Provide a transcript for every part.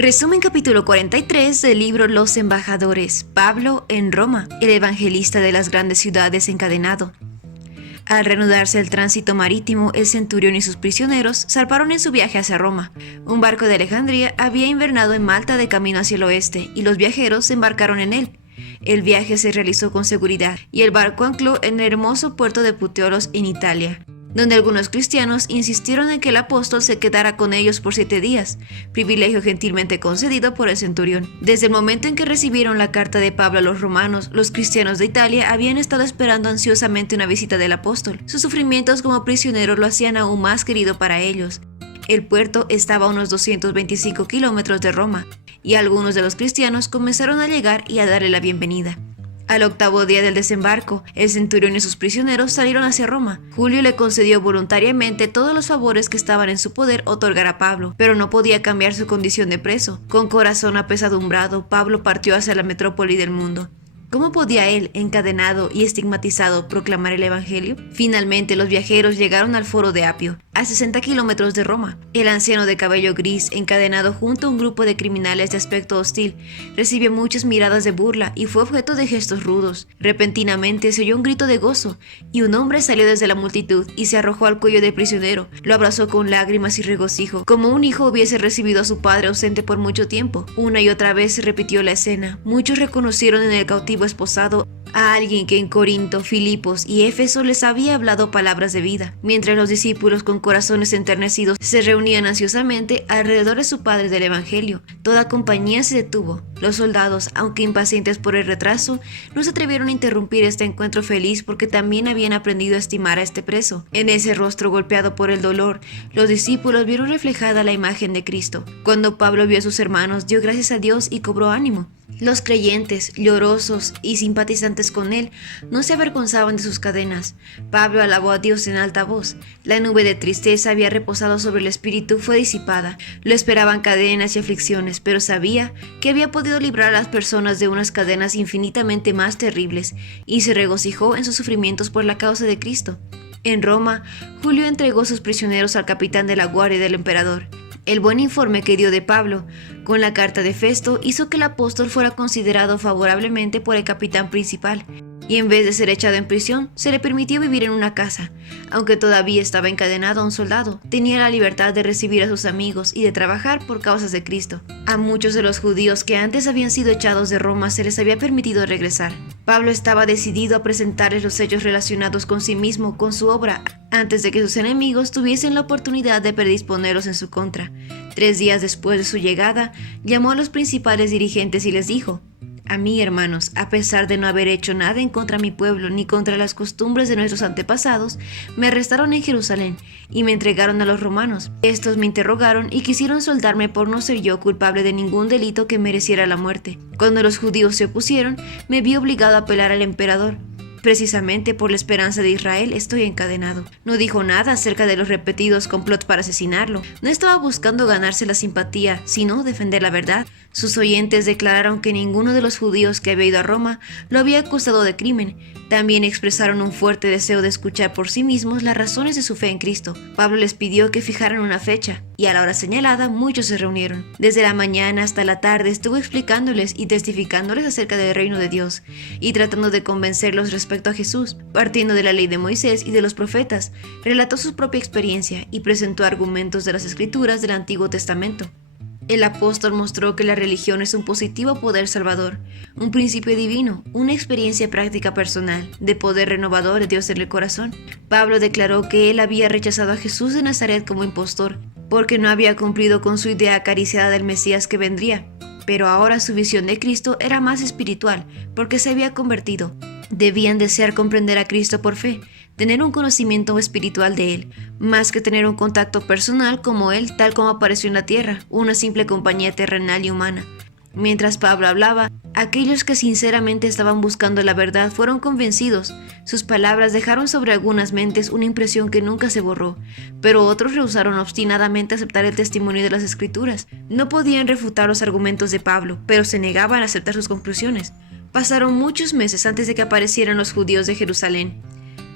Resumen capítulo 43 del libro Los Embajadores. Pablo en Roma, el evangelista de las grandes ciudades encadenado. Al reanudarse el tránsito marítimo, el centurión y sus prisioneros zarparon en su viaje hacia Roma. Un barco de Alejandría había invernado en Malta de camino hacia el oeste, y los viajeros se embarcaron en él. El viaje se realizó con seguridad, y el barco ancló en el hermoso puerto de Puteolos, en Italia, donde algunos cristianos insistieron en que el apóstol se quedara con ellos por 7 días, privilegio gentilmente concedido por el centurión. Desde el momento en que recibieron la carta de Pablo a los romanos, los cristianos de Italia habían estado esperando ansiosamente una visita del apóstol. Sus sufrimientos como prisionero lo hacían aún más querido para ellos. El puerto estaba a unos 225 kilómetros de Roma, y algunos de los cristianos comenzaron a llegar y a darle la bienvenida. Al 8º día del desembarco, el centurión y sus prisioneros salieron hacia Roma. Julio le concedió voluntariamente todos los favores que estaban en su poder otorgar a Pablo, pero no podía cambiar su condición de preso. Con corazón apesadumbrado, Pablo partió hacia la metrópoli del mundo. ¿Cómo podía él, encadenado y estigmatizado, proclamar el evangelio? Finalmente los viajeros llegaron al foro de Apio, a 60 kilómetros de Roma. El anciano de cabello gris, encadenado junto a un grupo de criminales de aspecto hostil, recibió muchas miradas de burla y fue objeto de gestos rudos. Repentinamente se oyó un grito de gozo, y un hombre salió desde la multitud y se arrojó al cuello del prisionero. Lo abrazó con lágrimas y regocijo, como un hijo hubiese recibido a su padre ausente por mucho tiempo. Una y otra vez se repitió la escena. Muchos reconocieron en el cautivo esposado a alguien que en Corinto, Filipos y Éfeso les había hablado palabras de vida, mientras los discípulos con corazones enternecidos se reunían ansiosamente alrededor de su padre del evangelio. Toda compañía se detuvo. Los soldados, aunque impacientes por el retraso, no se atrevieron a interrumpir este encuentro feliz porque también habían aprendido a estimar a este preso. En ese rostro golpeado por el dolor, los discípulos vieron reflejada la imagen de Cristo. Cuando Pablo vio a sus hermanos, dio gracias a Dios y cobró ánimo. Los creyentes, llorosos y simpatizantes con él, no se avergonzaban de sus cadenas. Pablo alabó a Dios en alta voz. La nube de tristeza había reposado sobre el espíritu fue disipada. Lo esperaban cadenas y aflicciones, pero sabía que había podido librar a las personas de unas cadenas infinitamente más terribles, y se regocijó en sus sufrimientos por la causa de Cristo. En Roma, Julio entregó sus prisioneros al capitán de la guardia del emperador. El buen informe que dio de Pablo con la carta de Festo hizo que el apóstol fuera considerado favorablemente por el capitán principal, y en vez de ser echado en prisión, se le permitió vivir en una casa. Aunque todavía estaba encadenado a un soldado, tenía la libertad de recibir a sus amigos y de trabajar por causas de Cristo. A muchos de los judíos que antes habían sido echados de Roma se les había permitido regresar. Pablo estaba decidido a presentarles los hechos relacionados con sí mismo, con su obra, antes de que sus enemigos tuviesen la oportunidad de predisponerlos en su contra. 3 días después de su llegada, llamó a los principales dirigentes y les dijo: a mí, hermanos, a pesar de no haber hecho nada en contra de mi pueblo ni contra las costumbres de nuestros antepasados, me arrestaron en Jerusalén y me entregaron a los romanos. Estos me interrogaron y quisieron soldarme por no ser yo culpable de ningún delito que mereciera la muerte. Cuando los judíos se opusieron, me vi obligado a apelar al emperador. Precisamente por la esperanza de Israel estoy encadenado. No dijo nada acerca de los repetidos complots para asesinarlo. No estaba buscando ganarse la simpatía, sino defender la verdad. Sus oyentes declararon que ninguno de los judíos que había ido a Roma lo había acusado de crimen. También expresaron un fuerte deseo de escuchar por sí mismos las razones de su fe en Cristo. Pablo les pidió que fijaran una fecha, y a la hora señalada muchos se reunieron. Desde la mañana hasta la tarde estuvo explicándoles y testificándoles acerca del reino de Dios, y tratando de convencerlos respecto a Jesús. Partiendo de la ley de Moisés y de los profetas, relató su propia experiencia y presentó argumentos de las Escrituras del Antiguo Testamento. El apóstol mostró que la religión es un positivo poder salvador, un principio divino, una experiencia práctica personal, de poder renovador de Dios en el corazón. Pablo declaró que él había rechazado a Jesús de Nazaret como impostor, porque no había cumplido con su idea acariciada del Mesías que vendría, pero ahora su visión de Cristo era más espiritual, porque se había convertido. Debían desear comprender a Cristo por fe, tener un conocimiento espiritual de Él, más que tener un contacto personal como Él tal como apareció en la tierra, una simple compañía terrenal y humana. Mientras Pablo hablaba, aquellos que sinceramente estaban buscando la verdad fueron convencidos. Sus palabras dejaron sobre algunas mentes una impresión que nunca se borró, pero otros rehusaron obstinadamente aceptar el testimonio de las Escrituras. No podían refutar los argumentos de Pablo, pero se negaban a aceptar sus conclusiones. Pasaron muchos meses antes de que aparecieran los judíos de Jerusalén.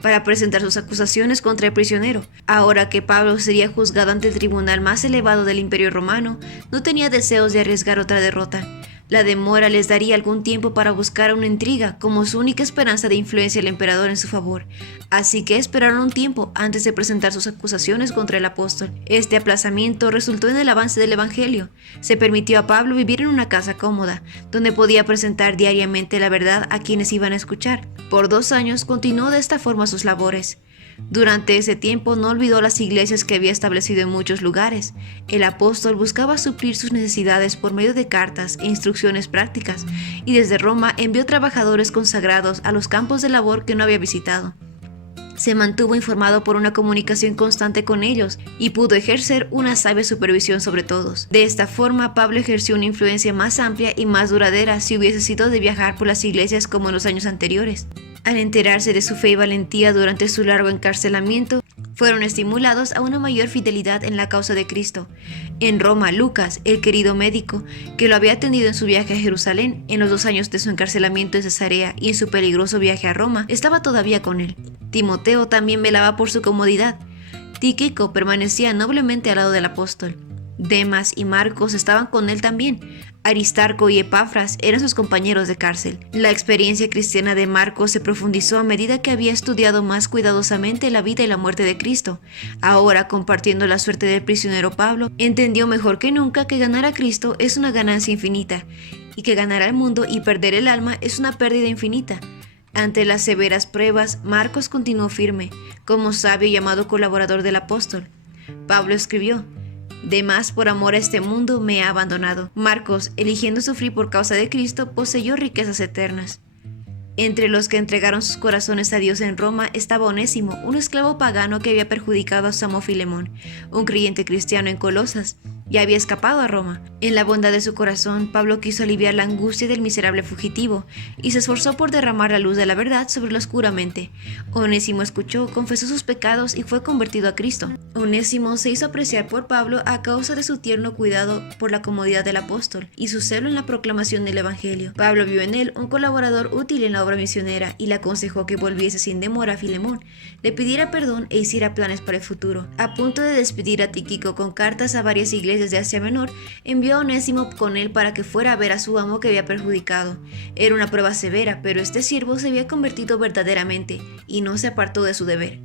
para presentar sus acusaciones contra el prisionero. Ahora que Pablo sería juzgado ante el tribunal más elevado del Imperio Romano, no tenía deseos de arriesgar otra derrota. La demora les daría algún tiempo para buscar una intriga como su única esperanza de influencia al emperador en su favor. Así que esperaron un tiempo antes de presentar sus acusaciones contra el apóstol. Este aplazamiento resultó en el avance del evangelio. Se permitió a Pablo vivir en una casa cómoda, donde podía presentar diariamente la verdad a quienes iban a escuchar. Por 2 años continuó de esta forma sus labores. Durante ese tiempo no olvidó las iglesias que había establecido en muchos lugares. El apóstol buscaba suplir sus necesidades por medio de cartas e instrucciones prácticas, y desde Roma envió trabajadores consagrados a los campos de labor que no había visitado. Se mantuvo informado por una comunicación constante con ellos y pudo ejercer una sabia supervisión sobre todos. De esta forma, Pablo ejerció una influencia más amplia y más duradera si hubiese sido de viajar por las iglesias como en los años anteriores. Al enterarse de su fe y valentía durante su largo encarcelamiento, fueron estimulados a una mayor fidelidad en la causa de Cristo. En Roma, Lucas, el querido médico, que lo había atendido en su viaje a Jerusalén, en los 2 años de su encarcelamiento en Cesarea y en su peligroso viaje a Roma, estaba todavía con él. Timoteo también velaba por su comodidad. Tíquico permanecía noblemente al lado del apóstol. Demas y Marcos estaban con él también. Aristarco y Epafras eran sus compañeros de cárcel. La experiencia cristiana de Marcos se profundizó a medida que había estudiado más cuidadosamente la vida y la muerte de Cristo. Ahora, compartiendo la suerte del prisionero Pablo, entendió mejor que nunca que ganar a Cristo es una ganancia infinita, y que ganar al mundo y perder el alma es una pérdida infinita. Ante las severas pruebas, Marcos continuó firme, como sabio y llamado colaborador del apóstol. Pablo escribió: Demas, por amor a este mundo, me ha abandonado. Marcos, eligiendo sufrir por causa de Cristo, poseyó riquezas eternas. Entre los que entregaron sus corazones a Dios en Roma estaba Onésimo, un esclavo pagano que había perjudicado a su amo Filemón, un creyente cristiano en Colosas, y había escapado a Roma. En la bondad de su corazón, Pablo quiso aliviar la angustia del miserable fugitivo y se esforzó por derramar la luz de la verdad sobre la oscura mente. Onésimo escuchó, confesó sus pecados y fue convertido a Cristo. Onésimo se hizo apreciar por Pablo a causa de su tierno cuidado por la comodidad del apóstol y su celo en la proclamación del evangelio. Pablo vio en él un colaborador útil en la obra misionera y le aconsejó que volviese sin demora a Filemón, le pidiera perdón e hiciera planes para el futuro. A punto de despedir a Tíquico con cartas a varias iglesias de Asia Menor, envió a Onésimo con él para que fuera a ver a su amo que había perjudicado. Era una prueba severa, pero este siervo se había convertido verdaderamente y no se apartó de su deber.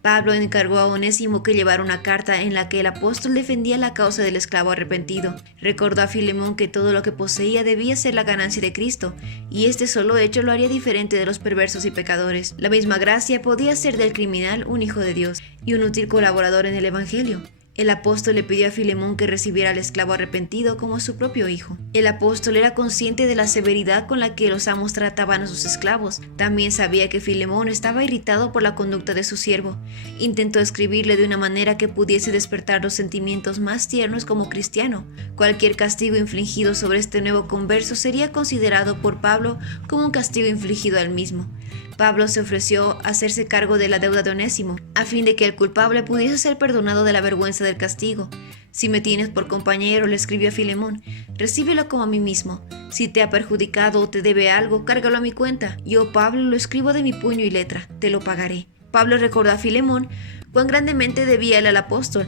Pablo encargó a Onésimo que llevara una carta en la que el apóstol defendía la causa del esclavo arrepentido. Recordó a Filemón que todo lo que poseía debía ser la ganancia de Cristo, y este solo hecho lo haría diferente de los perversos y pecadores. La misma gracia podía hacer del criminal un hijo de Dios y un útil colaborador en el evangelio. El apóstol le pidió a Filemón que recibiera al esclavo arrepentido como su propio hijo. El apóstol era consciente de la severidad con la que los amos trataban a sus esclavos. También sabía que Filemón estaba irritado por la conducta de su siervo. Intentó escribirle de una manera que pudiese despertar los sentimientos más tiernos como cristiano. Cualquier castigo infligido sobre este nuevo converso sería considerado por Pablo como un castigo infligido a él mismo. Pablo se ofreció a hacerse cargo de la deuda de Onésimo, a fin de que el culpable pudiese ser perdonado de la vergüenza del castigo. Si me tienes por compañero, le escribió a Filemón, recíbelo como a mí mismo. Si te ha perjudicado o te debe algo, cárgalo a mi cuenta. Yo, Pablo, lo escribo de mi puño y letra, te lo pagaré. Pablo recordó a Filemón cuán grandemente debía él al apóstol.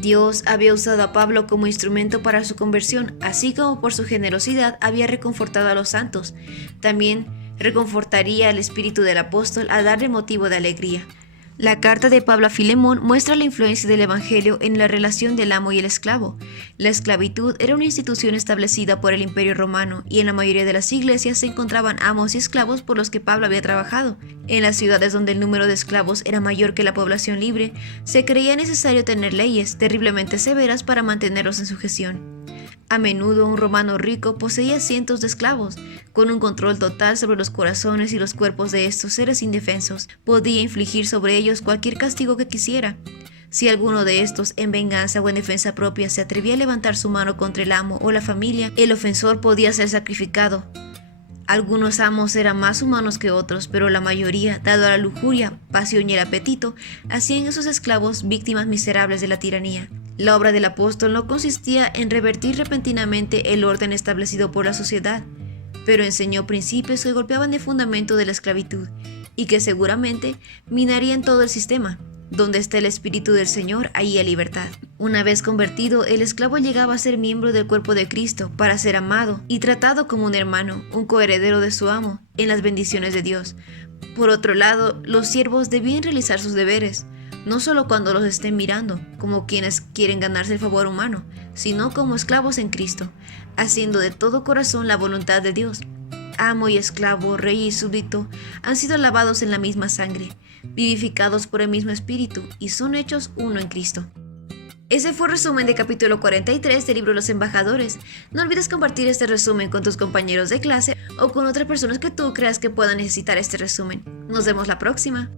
Dios había usado a Pablo como instrumento para su conversión, así como por su generosidad había reconfortado a los santos. También reconfortaría al espíritu del apóstol al darle motivo de alegría. La carta de Pablo a Filemón muestra la influencia del evangelio en la relación del amo y el esclavo. La esclavitud era una institución establecida por el Imperio Romano y en la mayoría de las iglesias se encontraban amos y esclavos por los que Pablo había trabajado. En las ciudades donde el número de esclavos era mayor que la población libre, se creía necesario tener leyes terriblemente severas para mantenerlos en sujeción. A menudo un romano rico poseía cientos de esclavos. Con un control total sobre los corazones y los cuerpos de estos seres indefensos, podía infligir sobre ellos cualquier castigo que quisiera. Si alguno de estos, en venganza o en defensa propia, se atrevía a levantar su mano contra el amo o la familia, el ofensor podía ser sacrificado. Algunos amos eran más humanos que otros, pero la mayoría, dado a la lujuria, pasión y el apetito, hacían esos esclavos víctimas miserables de la tiranía. La obra del apóstol no consistía en revertir repentinamente el orden establecido por la sociedad, pero enseñó principios que golpeaban el fundamento de la esclavitud y que seguramente minarían todo el sistema. Donde está el Espíritu del Señor, ahí hay libertad. Una vez convertido, el esclavo llegaba a ser miembro del cuerpo de Cristo para ser amado y tratado como un hermano, un coheredero de su amo, en las bendiciones de Dios. Por otro lado, los siervos debían realizar sus deberes, no solo cuando los estén mirando, como quienes quieren ganarse el favor humano, sino como esclavos en Cristo, haciendo de todo corazón la voluntad de Dios. Amo y esclavo, rey y súbdito han sido lavados en la misma sangre, vivificados por el mismo Espíritu y son hechos uno en Cristo. Ese fue el resumen del capítulo 43 del libro Los Embajadores. No olvides compartir este resumen con tus compañeros de clase o con otras personas que tú creas que puedan necesitar este resumen. Nos vemos la próxima.